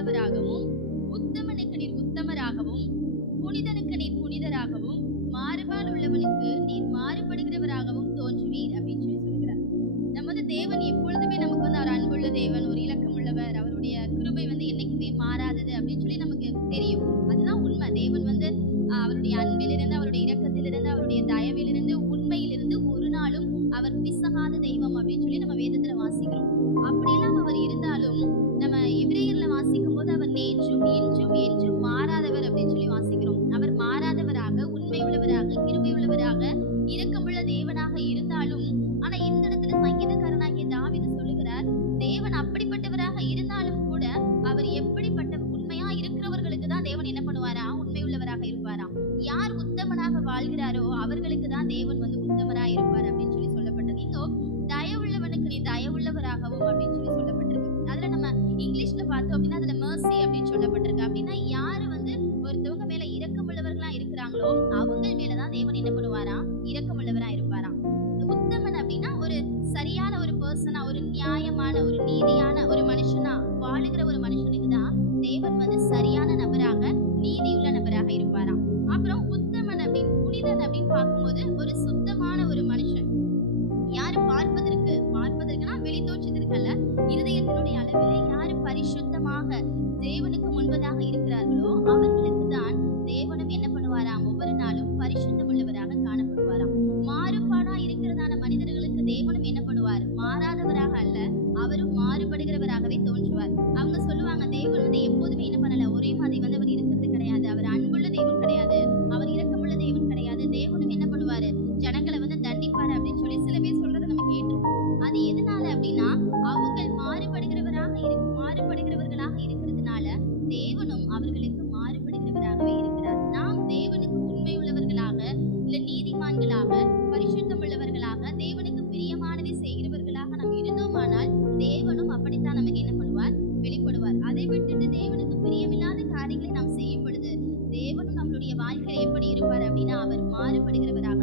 நல்லவராகவும், உத்தமனுக்கு நீர் உத்தமராகவும், புனிதனுக்கு நீர் புனிதராகவும், மாறுபாடு உள்ளவனுக்கு நீர் மாறுபடுகிறவராகவும் தோன்றுவீர் அப்படின்னு சொல்லி சொல்கிறார். நம்ம தேவன் எப்பொழுதுமே நமக்கு அவர் அன்புள்ள தேவன், ஒரு இரக்கம் உள்ளவர், அவருடைய கிருபை என்னைக்குமே மாறாதது அப்படின்னு சொல்லி நமக்கு தெரியும். அதுதான் உண்மை. தேவன் அவருடைய அன்பிலிருந்து, அவருடைய இரக்கத்திலிருந்து, அவருடைய தயவிலிருந்து, உண்மையிலிருந்து ஒரு நாளும் அவர் பிசகாத தெய்வம் அப்படின்னு சொல்லி நம்ம வேதத்துல வாசிக்கிறோம். அப்படியெல்லாம் அவர் இருந்தாலும் நம்ம எபிரேயர்ல வாசிக்கும் போது அவர் நேற்றும் இன்றும் என்றும் மாறாதவர் அப்படின்னு சொல்லி வாசிக்கிறோம். அவர் மாறாதவராக, உண்மை உள்ளவராக, கிருபை உள்ளவராக, இரக்கமுள்ள தேவனாக இருந்தாலும், ஆனா இந்த இடத்துல சங்கீதக்காரனாகிய தாவீது சொல்லுகிறார், தேவன் அப்படிப்பட்டவராக இருந்தாலும் கூட அவர் எப்படிப்பட்ட உண்மையா இருக்கிறவர்களுக்கு தான் தேவன் என்ன பண்ணுவாரா, உண்மை உள்ளவராக இருப்பாரா. யார் உத்தமனாக வாழ்கிறாரோ அவர்களுக்கு தான் தேவன் உத்தமரா இருப்பார் அப்படின்னு சொல்லி சொல்லப்பட்டது. இங்கோ தயவுள்ளவனுக்கு நீ தயவுள்ளவராகவும் அப்படின்னு சொல்லி சொல்லப்பட்டிருக்கு. அதுல நம்ம இங்கிலீஷ்ல பார்த்தோம் அப்படின்னா அதுல mercy அப்படின்னு சொல்லப்பட்டிருக்கு. அப்படின்னா யாரு ஒருத்தவங்க மேல இரக்கமுள்ளவர்களா இருக்கிறாங்களோ அவங்க மேலதான் தேவன் என்ன பண்ணுவாரா, இரக்கமுள்ளவரா இருப்பாராம். உத்தமன் அப்படின்னா ஒரு சரியான ஒரு பர்சனா, ஒரு நியாயமான, ஒரு நீதியான ஒரு மனுஷனா வாழுகிற ஒரு மனுஷனுக்கு தான் தேவன் சரியான நபராக, நீதியுள்ள நபராக இருப்பாராம். அப்புறம் உத்தமன் அப்படின்னு, புனிதன் அப்படின்னு பார்க்கும்போது ஒரு சுத்தமான ஒரு மனுஷன். யாரு பார்ப்பதற்குனா வெளி தோற்றத்திற்கு அல்ல, இருதயத்தினுடைய அளவிலே யாரு பரிசுத்தமாக தேவனுக்கு முன்பதாக இருக்கிறார்களோ அவர்களுக்கு தான் தேவனும் என்ன பண்ணுவாராம், ஒவ்வொரு நாளும் பரிசுத்தம் உள்ளவராக காணப்படுவாராம். மாறுபாடா இருக்கிறதான மனிதர்களுக்கு தேவனும் என்ன பண்ணுவார், மாறாதவராக அல்ல, அவரும் மாறுபடுகிறவராகவே தோன்றுவார். அவங்க சொல்லுவாங்க, தேவன் எப்போதுமே என்ன பண்ணல, ஒரே மாதிரி அவர் இருக்கிறது கிடையாது, அவர் அன்புள்ள தேவன் கிடையாது, அவர் இரக்கமுள்ள தேவன் கிடையாது, தேவனும் என்ன பண்ணுவாரு, ஜனங்களை தண்டிப்பாரு அப்படின்னு சொல்லி சில பேர் சொல்றதை நம்ம கேட்டிருக்கோம். அது எதனால அப்படின்னா அவங்க மாறுபடுகிறவர்களாக இருக்கிறதுனால தேவனும் அவர்களுக்கு மாறுபடுகிறவராகவே இருக்கிறார். நாம் தேவனுக்கு உண்மை உள்ளவர்களாக, இல்ல நீதிமான்களாக, பரிசுத்தம் உள்ளவர்களாக, தேவனுக்கு பிரியமானதை செய்கிறவர்களாக நாம் இருந்தோமானால் தேவனும் அப்படித்தான் நமக்கு என்ன பண்ணுவார், வெளிப்படுவார். அதை விட்டுட்டு தேவனுக்கு பிரியமில்லாத காரியங்களை நாம் செய்யும் பொழுது தேவனும் நம்மளுடைய வாழ்க்கையில எப்படி இருப்பார் அப்படின்னா அவர் மாறுபடுகிறவராக